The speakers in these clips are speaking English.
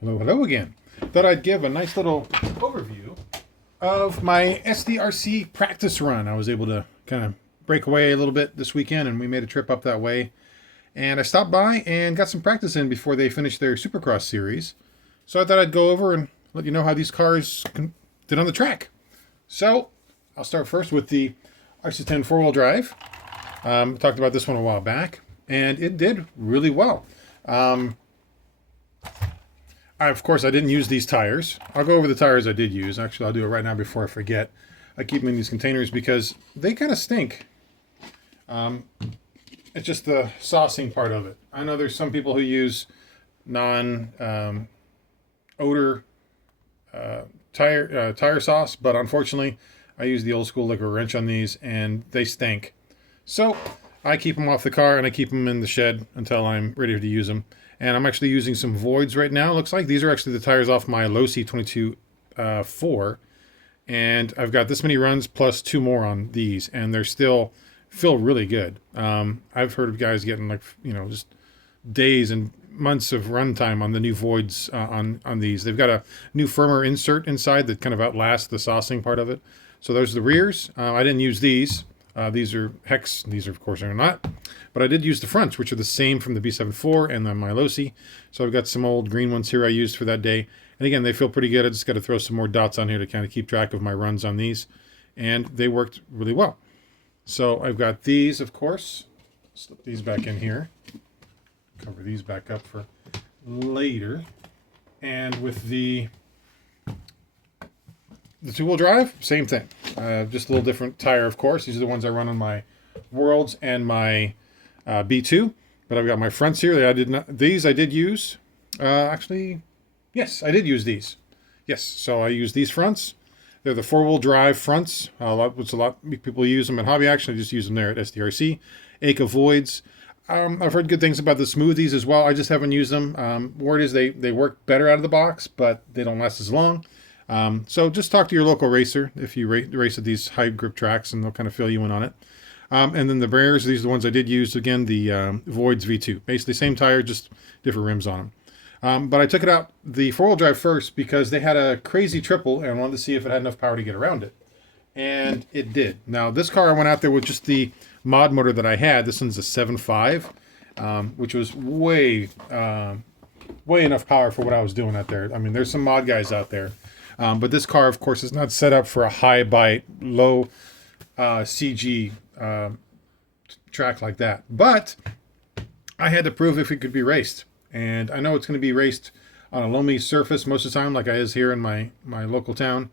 Hello again. Thought I'd give a nice little overview of my SDRC practice run. I was able to kind of break away a little bit this weekend, and we made a trip up that way. And I stopped by and got some practice in before they finished their Supercross series. So I thought I'd go over and let you know how these cars did on the track. So I'll start first with the RC10 4WD. Talked about this one a while back, and it did really well. Of course, I didn't use these tires. I'll go over the tires I did use. Actually, I'll do it right now before I forget. I keep them in these containers because they kind of stink. It's just the saucing part of it. I know there's some people who use non-odor tire sauce, but unfortunately, I use the old school liquor wrench on these, and they stink. So I keep them off the car, and I keep them in the shed until I'm ready to use them. And I'm actually using some voids right now. It looks like these are actually the tires off my Losi 22 4. And I've got this many runs plus 2 more on these, and they're still feel really good. I've heard of guys getting just days and months of run time on the new voids on these. They've got a new firmer insert inside that kind of outlasts the saucing part of it. So those are the rears. I didn't use these. These are hex. These are, of course, are not. But I did use the fronts, which are the same from the B74 and the Mylosi. So I've got some old green ones here I used for that day. And again, they feel pretty good. I just got to throw some more dots on here to kind of keep track of my runs on these. And they worked really well. So I've got these, of course. Slip these back in here. Cover these back up for later. And with the two-wheel drive, same thing. Just a little different tire, of course. These are the ones I run on my Worlds and my B2. But I've got my fronts here. These I did use. Actually, yes, I did use these. Yes, so I used these fronts. They're the four-wheel drive fronts. A lot of people use them at Hobby Action. I just use them there at SDRC. Aka Voids. I've heard good things about the smoothies as well. I just haven't used them. Word is they work better out of the box, but they don't last as long. So just talk to your local racer if you race at these high grip tracks, and they'll kind of fill you in on it. And then the bearers, these are the ones I did use. Again, the Voids V2. Basically same tire, just different rims on them. But I took it out the four-wheel drive first because they had a crazy triple, and I wanted to see if it had enough power to get around it. And it did. Now, this car I went out there with just the mod motor that I had. This one's a 7.5, which was way enough power for what I was doing out there. I mean, there's some mod guys out there. But this car, of course, is not set up for a high bite, low CG track like that. But I had to prove if it could be raced. And I know it's going to be raced on a loamy surface most of the time, like I is here in my local town.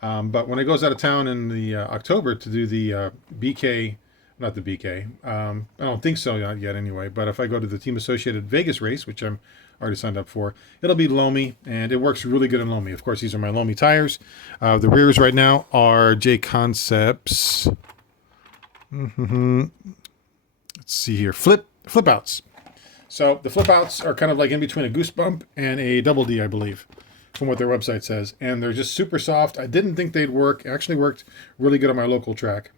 But when it goes out of town in the October to do the BK, not the BK, I don't think so yet anyway, but if I go to the Team Associated Vegas race, which I'm already signed up for, it'll be loamy, and it works really good in loamy. Of course, these are my loamy tires. The rears right now are J Concepts. Let's see here, flip outs. So the flip outs are kind of like in between a goose bump and a double D, I believe, from what their website says. And they're just super soft. I didn't think they'd work. It actually worked really good on my local track.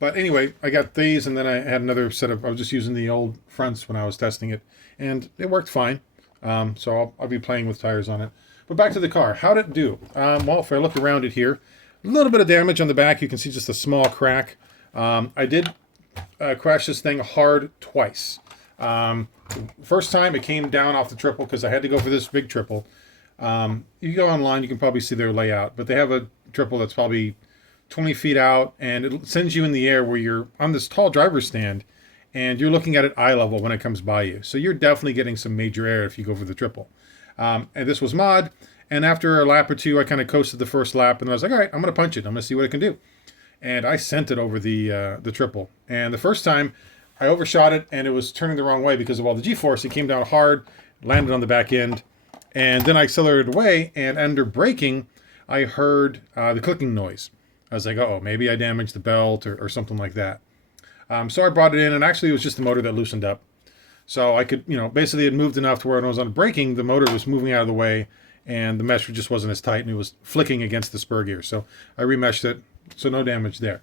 But anyway, I got these, and then I had another set of, I was just using the old fronts when I was testing it, and it worked fine. So I'll be playing with tires on it. But back to the car. How did it do? Well, if I look around it here, a little bit of damage on the back. You can see just a small crack. I did crash this thing hard twice. First time it came down off the triple because I had to go for this big triple. You go online, you can probably see their layout, but they have a triple that's probably 20 feet out, and it sends you in the air where you're on this tall driver's stand, and you're looking at it eye level when it comes by you. So you're definitely getting some major air if you go for the triple. And this was mod, and after a lap or two, I kind of coasted the first lap, and I was like, all right, I'm going to punch it. I'm going to see what it can do. And I sent it over the triple. And the first time, I overshot it, and it was turning the wrong way because of all the G-force. It came down hard, landed on the back end, and then I accelerated away, and under braking, I heard the clicking noise. I was like, oh, maybe I damaged the belt or something like that. So I brought it in, and actually it was just the motor that loosened up. So I could, basically it moved enough to where when I was on braking, the motor was moving out of the way, and the mesh just wasn't as tight, and it was flicking against the spur gear. So I remeshed it, so no damage there.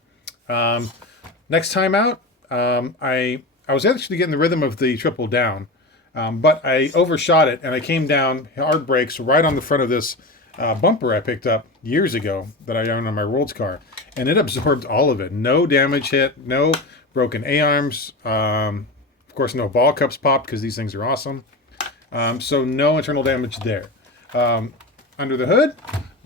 Next time out, I was actually getting the rhythm of the triple down. But I overshot it, and I came down hard brakes right on the front of this bumper I picked up years ago that I owned on my World's car, and it absorbed all of it. No damage hit, no broken A-arms, of course no ball cups popped because these things are awesome. So no internal damage there. Under the hood,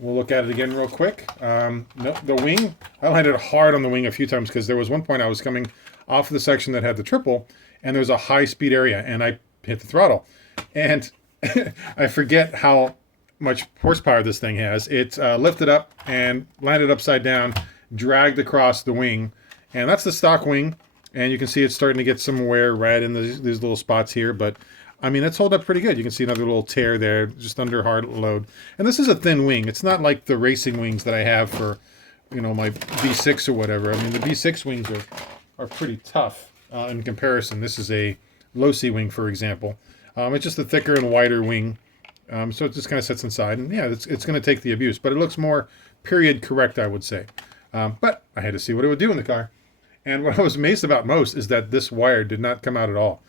we'll look at it again real quick. No, the wing, I landed hard on the wing a few times because there was one point I was coming off of the section that had the triple, and there was a high speed area, and I hit the throttle. And I forget how much horsepower this thing has. It lifted up and landed upside down, dragged across the wing, and that's the stock wing. And you can see it's starting to get some wear right in these little spots here, but I mean, it's held up pretty good. You can see another little tear there, just under hard load. And this is a thin wing. It's not like the racing wings that I have for, you know, my B6 or whatever. I mean, the B6 wings are pretty tough in comparison. This is a low C wing, for example. It's just a thicker and wider wing. So it just kind of sits inside. And yeah, it's going to take the abuse. But it looks more period correct, I would say. But I had to see what it would do in the car. And what I was amazed about most is that this wire did not come out at all.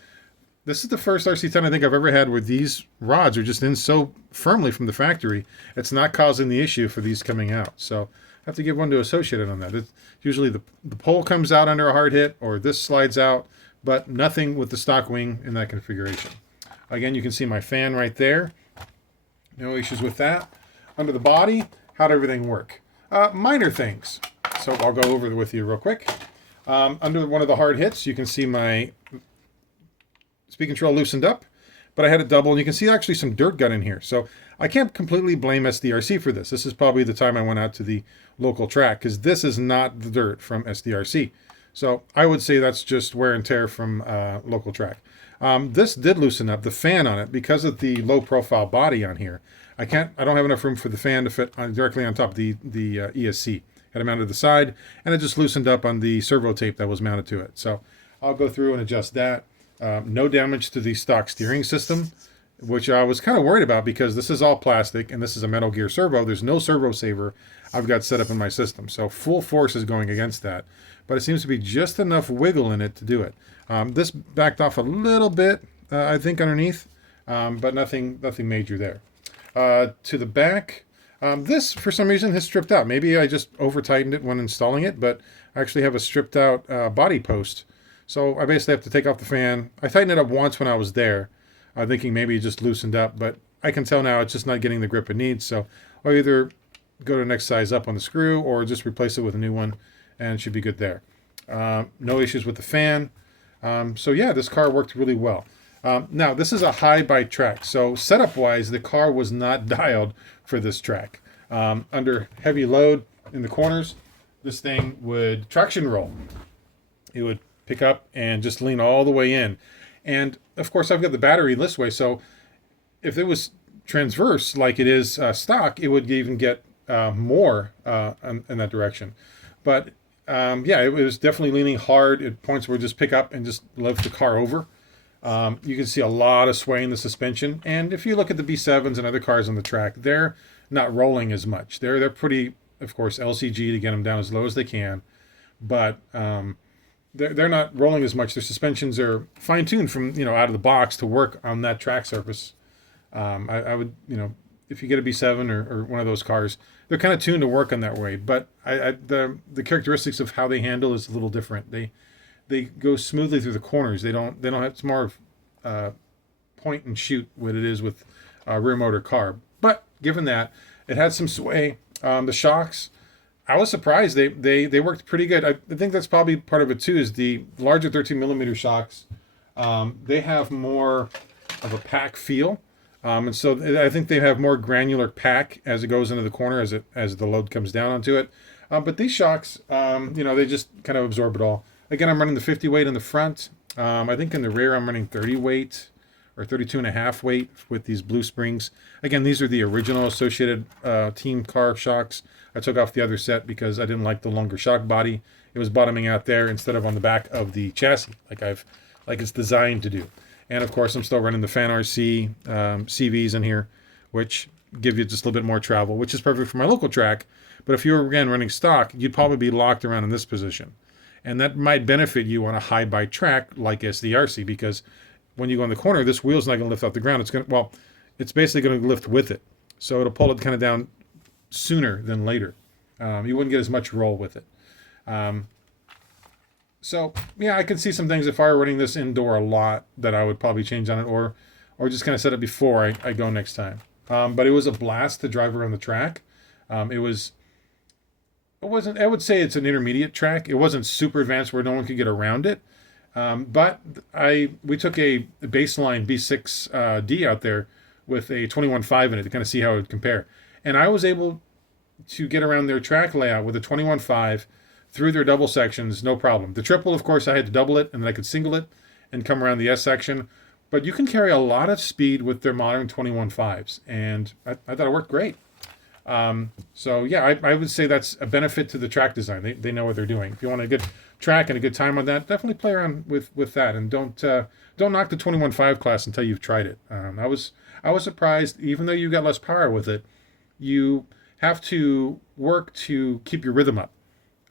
This is the first RC10 I think I've ever had where these rods are just in so firmly from the factory. It's not causing the issue for these coming out. So I have to give one to Associated on that. It's usually the pole comes out under a hard hit or this slides out, but nothing with the stock wing in that configuration. Again, you can see my fan right there. No issues with that. Under the body, how'd everything work? Minor things. So I'll go over with you real quick. Under one of the hard hits, you can see my speed control loosened up, but I had it double, and you can see actually some dirt got in here. So I can't completely blame SDRC for this. This is probably the time I went out to the local track, because this is not the dirt from SDRC. So I would say that's just wear and tear from local track. This did loosen up, the fan on it, because of the low profile body on here. I don't have enough room for the fan to fit directly on top of the ESC. Had it mounted to the side, and it just loosened up on the servo tape that was mounted to it. So I'll go through and adjust that. No damage to the stock steering system, which I was kind of worried about because this is all plastic and this is a Metal Gear servo. There's no servo saver I've got set up in my system. So full force is going against that. But it seems to be just enough wiggle in it to do it. This backed off a little bit, I think, underneath, but nothing major there. To the back, this, for some reason, has stripped out. Maybe I just over-tightened it when installing it, but I actually have a stripped-out body post. So I basically have to take off the fan. I tightened it up once when I was there, thinking maybe it just loosened up, but I can tell now it's just not getting the grip it needs. So I'll either go to the next size up on the screw or just replace it with a new one, and it should be good there. No issues with the fan. So yeah, this car worked really well. Now, this is a high bite track. So setup-wise, the car was not dialed for this track. Under heavy load in the corners, this thing would traction roll. It would pick up and just lean all the way in. And of course I've got the battery this way, so if it was transverse like it is stock, it would even get more in that direction. But yeah, it was definitely leaning hard at points where it would just pick up and just lift the car over. You can see a lot of sway in the suspension, and if you look at the B7s and other cars on the track, they're not rolling as much. They're pretty, of course, LCG to get them down as low as they can, but they're not rolling as much. Their suspensions are fine-tuned from, you know, out of the box to work on that track surface. I would, you know, if you get a B7 or one of those cars, they're kind of tuned to work on that way. But the characteristics of how they handle is a little different. They go smoothly through the corners. They don't have, it's more point and shoot what it is with a rear motor car. But given that, it had some sway. The shocks, I was surprised they worked pretty good. I think that's probably part of it too, is the larger 13mm shocks. They have more of a pack feel. And so I think they have more granular pack as it goes into the corner as the load comes down onto it. But these shocks, you know, they just kind of absorb it all. Again, I'm running the 50 weight in the front. I think in the rear I'm running 30 weight or 32.5 weight with these blue springs. Again, these are the original Associated team car shocks. I took off the other set because I didn't like the longer shock body. It was bottoming out there instead of on the back of the chassis, like it's designed to do. And of course, I'm still running the Fan RC CVs in here, which give you just a little bit more travel, which is perfect for my local track. But if you were, again, running stock, you'd probably be locked around in this position. And that might benefit you on a high bite track like SDRC, because when you go in the corner, this wheel's not going to lift off the ground. It's basically going to lift with it. So it'll pull it kind of down sooner than later. You wouldn't get as much roll with it. So yeah, I can see some things if I were running this indoor a lot that I would probably change on it, or just kind of set it before I go next time. But it was a blast to drive around the track. I would say it's an intermediate track. It wasn't super advanced where no one could get around it. But we took a baseline B6D out there with a 21.5 in it to kind of see how it would compare. And I was able to get around their track layout with a 21.5 through their double sections, no problem. The triple, of course, I had to double it, and then I could single it and come around the S section. But you can carry a lot of speed with their modern 21.5s, and I thought it worked great. So yeah, I would say that's a benefit to the track design. They know what they're doing. If you want a good track and a good time on that, definitely play around with that, and don't knock the 21.5 class until you've tried it. I was surprised, even though you got less power with it, you have to work to keep your rhythm up.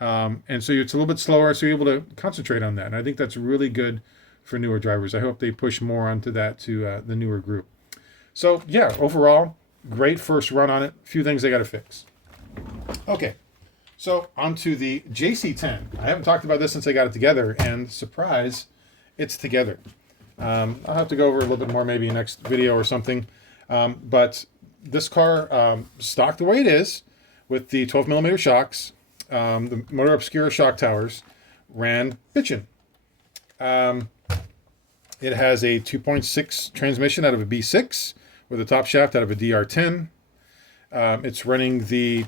And so it's a little bit slower, so you're able to concentrate on that. And I think that's really good for newer drivers. I hope they push more onto that to the newer group. So yeah, overall, great first run on it. A few things I got to fix. Okay, so onto the JC10. I haven't talked about this since I got it together, and surprise, it's together. I'll have to go over a little bit more maybe in next video or something. But this car, stock the way it is, with the 12mm shocks, the Motor Obscura shock towers, ran bitchin'. It has a 2.6 transmission out of a B6 with a top shaft out of a DR10. It's running the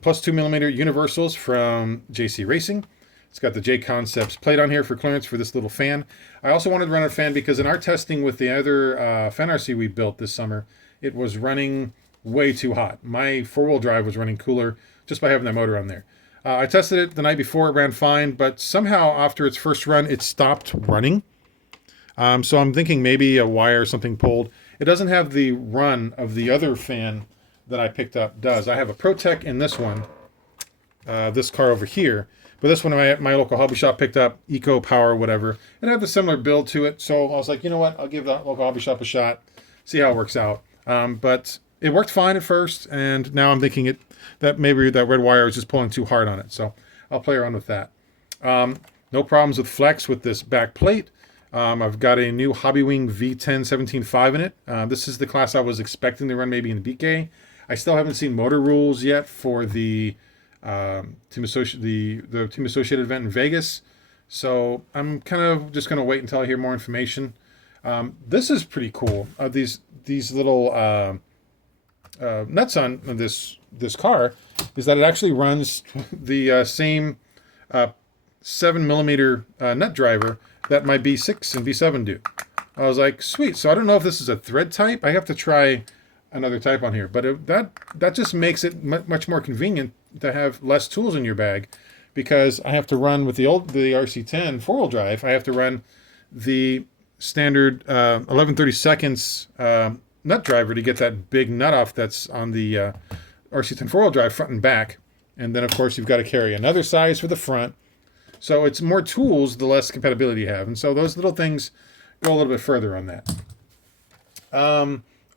plus 2mm universals from JC Racing. It's got the J Concepts plate on here for clearance for this little fan. I also wanted to run a fan because in our testing with the other fan RC we built this summer, it was running way too hot. My four-wheel drive was running cooler just by having that motor on there. I tested it the night before, it ran fine, but somehow after its first run, it stopped running. So I'm thinking maybe a wire or something pulled. It doesn't have the run of the other fan that I picked up does. I have a ProTech in this one, this car over here. But this one my local hobby shop picked up, Eco Power, whatever. It had the similar build to it, so I was like, you know what? I'll give that local hobby shop a shot, see how it works out. But it worked fine at first, and now I'm thinking that maybe that red wire is just pulling too hard on it. So I'll play around with that. No problems with flex with this back plate. I've got a new Hobbywing V10 17.5 in it. This is the class I was expecting to run maybe in the BK. I still haven't seen motor rules yet for the Team Associated event in Vegas. So I'm kind of just going to wait until I hear more information. This is pretty cool. These little nuts on this car is that it actually runs the same 7mm nut driver that my B6 and B7 do. I was like, sweet. So I don't know if this is a thread type. I have to try another type on here, but that just makes it much more convenient to have less tools in your bag, because I have to run with the RC10 4-wheel drive. I have to run the standard 11/32 nut driver to get that big nut off that's on the RC10 4-wheel drive front and back, and then of course you've got to carry another size for the front. So it's more tools, the less compatibility you have, and so those little things go a little bit further on that.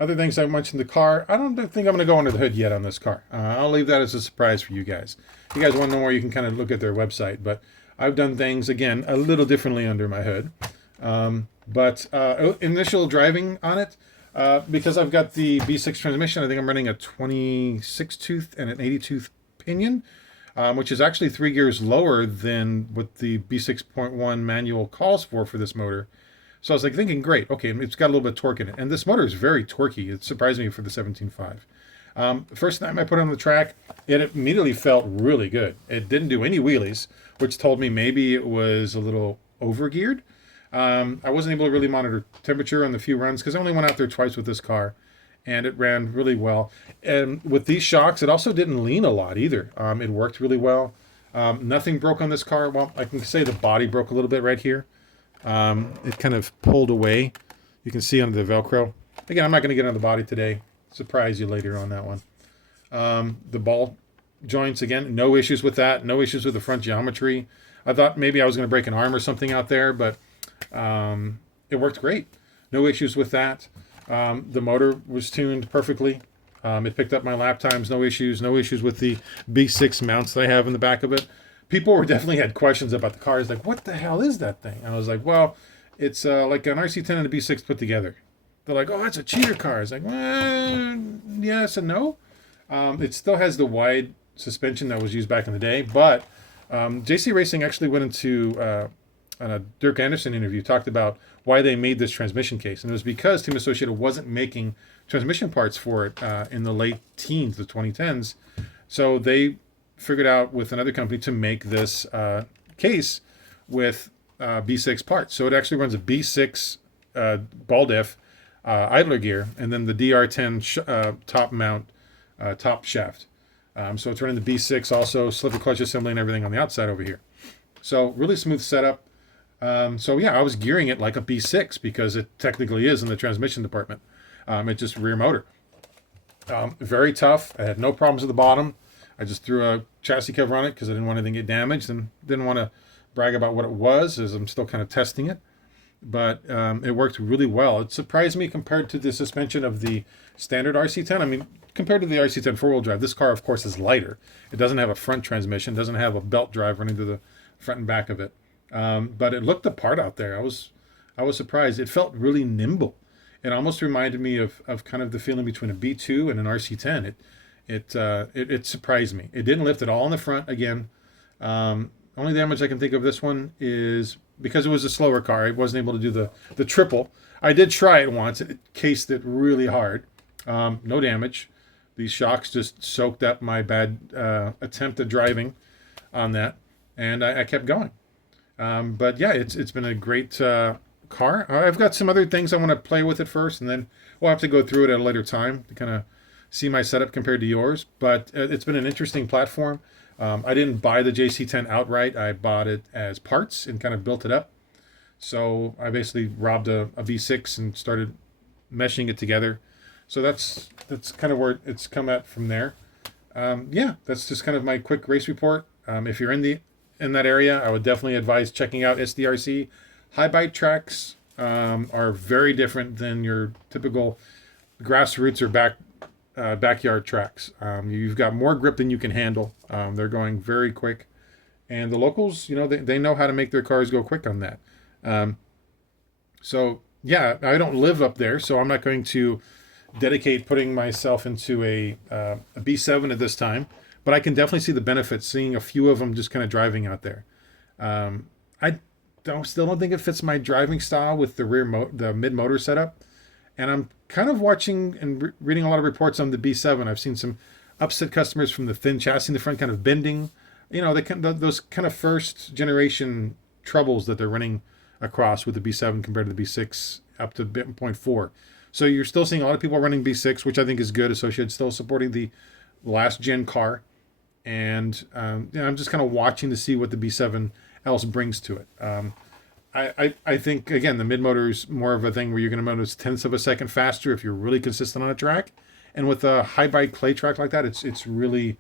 Other things I mentioned, the car. I don't think I'm going to go under the hood yet on this car. I'll leave that as a surprise for you guys. If you guys want to know more, you can kind of look at their website. But I've done things, again, a little differently under my hood. But initial driving on it, because I've got the B6 transmission, I think I'm running a 26-tooth and an 80-tooth pinion, which is actually 3 gears lower than what the B6.1 manual calls for this motor. So I was like thinking, great, okay, it's got a little bit of torque in it. And this motor is very torquey. It surprised me for the 17.5. First time I put it on the track, it immediately felt really good. It didn't do any wheelies, which told me maybe it was a little overgeared. I wasn't able to really monitor temperature on the few runs because I only went out there twice with this car, and it ran really well. And with these shocks, it also didn't lean a lot either. It worked really well. Nothing broke on this car. Well, I can say the body broke a little bit right here. It kind of pulled away. You can see under the Velcro. Again, I'm not going to get on the body today. Surprise you later on that one. The ball joints, again, no issues with that. No issues with the front geometry. I thought maybe I was going to break an arm or something out there, but it worked great. No issues with that. The motor was tuned perfectly. It picked up my lap times, no issues. No issues with the B6 mounts that I have in the back of it. People were definitely had questions about the cars, like, what the hell is that thing? And I was like, well, it's like an RC10 and a B6 put together. They're like, oh, that's a cheater car. I was like, well, yes and no. It still has the wide suspension that was used back in the day, but JC Racing actually went into a Dirk Anderson interview, talked about why they made this transmission case, and it was because Team Associated wasn't making transmission parts for it in the late teens, the 2010s. So they figured out with another company to make this case with B6 parts. So it actually runs a B6 ball diff idler gear, and then the DR10 top mount top shaft. So it's running the B6 also, slipper clutch assembly and everything on the outside over here. So really smooth setup. So yeah, I was gearing it like a B6 because it technically is in the transmission department. It's just rear motor. Very tough. I had no problems at the bottom. I just threw a chassis cover on it because I didn't want anything to get damaged and didn't want to brag about what it was, as I'm still kind of testing it. But it worked really well. It surprised me compared to the suspension of the standard RC10. I mean, compared to the RC10 4-wheel drive, this car, of course, is lighter. It doesn't have a front transmission, doesn't have a belt drive running through the front and back of it. But it looked the part out there. I was surprised. It felt really nimble. It almost reminded me of kind of the feeling between a B2 and an RC10. It surprised me. It didn't lift at all in the front. Again, only damage I can think of this one is because it was a slower car. I wasn't able to do the triple. I did try it once. It cased it really hard. No damage. These shocks just soaked up my bad attempt at driving on that, and I kept going. But yeah, it's been a great car. I've got some other things I want to play with it first, and then we'll have to go through it at a later time to kind of see my setup compared to yours. But it's been an interesting platform. I didn't buy the JC10 outright. I bought it as parts and kind of built it up. So I basically robbed a V6 and started meshing it together. So that's kind of where it's come at from there. Yeah, that's just kind of my quick race report. If you're in that area, I would definitely advise checking out SDRC. High bite tracks are very different than your typical grassroots or backyard tracks. You've got more grip than you can handle. They're going very quick, and the locals, they know how to make their cars go quick on that. So yeah, I don't live up there, so I'm not going to dedicate putting myself into a B7 at this time, but I can definitely see the benefits, seeing a few of them just kind of driving out there. I still don't think it fits my driving style with the mid motor setup, and I'm kind of watching and reading a lot of reports on the B7. I've seen some upset customers from the thin chassis in the front kind of bending. Those kind of first generation troubles that they're running across with the B7 compared to the B6 up to 0.4. So you're still seeing a lot of people running B6, which I think is good. Associated still supporting the last gen car, and I'm just kind of watching to see what the B7 else brings to it. I think, again, the mid motor is more of a thing where you're going to notice tenths of a second faster if you're really consistent on a track, and with a high bite clay track like that, it's really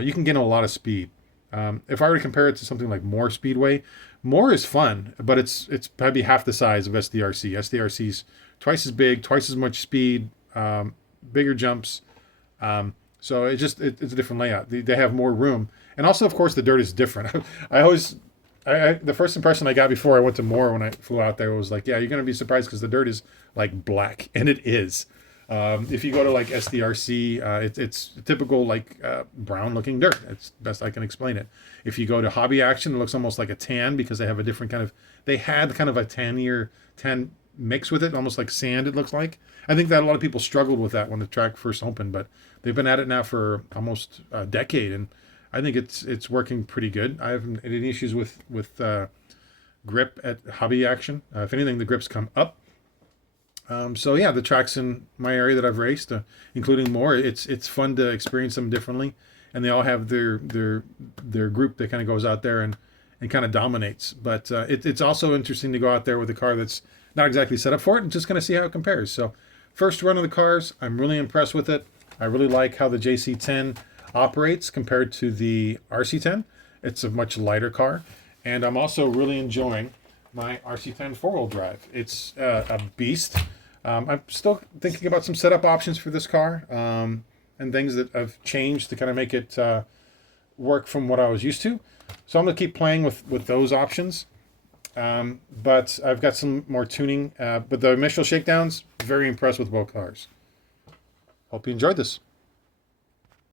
you can gain a lot of speed. If I were to compare it to something like Moore Speedway, Moore is fun, but it's probably half the size of SDRC. SDRC's twice as big, twice as much speed, bigger jumps. So it's a different layout. They have more room, and also, of course, the dirt is different. The first impression I got before I went to Moore when I flew out there was like, yeah, you're going to be surprised because the dirt is like black, and it is. If you go to like SDRC, it's typical like brown looking dirt. It's best I can explain it. If you go to Hobby Action, it looks almost like a tan because they have a different they had kind of a tan mix with it, almost like sand it looks like. I think that a lot of people struggled with that when the track first opened, but they've been at it now for almost a decade, and I think it's working pretty good. I haven't had any issues with grip at Hobby Action. If anything, the grips come up. So yeah, the tracks in my area that I've raced, including Moore, it's fun to experience them differently, and they all have their group that kind of goes out there and kind of dominates. But it's also interesting to go out there with a car that's not exactly set up for it and just kind of see how it compares. So first run of the cars, I'm really impressed with it. I really like how the JC10 operates compared to the RC10. It's a much lighter car, and I'm also really enjoying my RC10 4-wheel drive. It's a beast. I'm still thinking about some setup options for this car and things that I've changed to kind of make it work from what I was used to. So I'm going to keep playing with those options. But I've got some more tuning. But the initial shakedowns, very impressed with both cars. Hope you enjoyed this.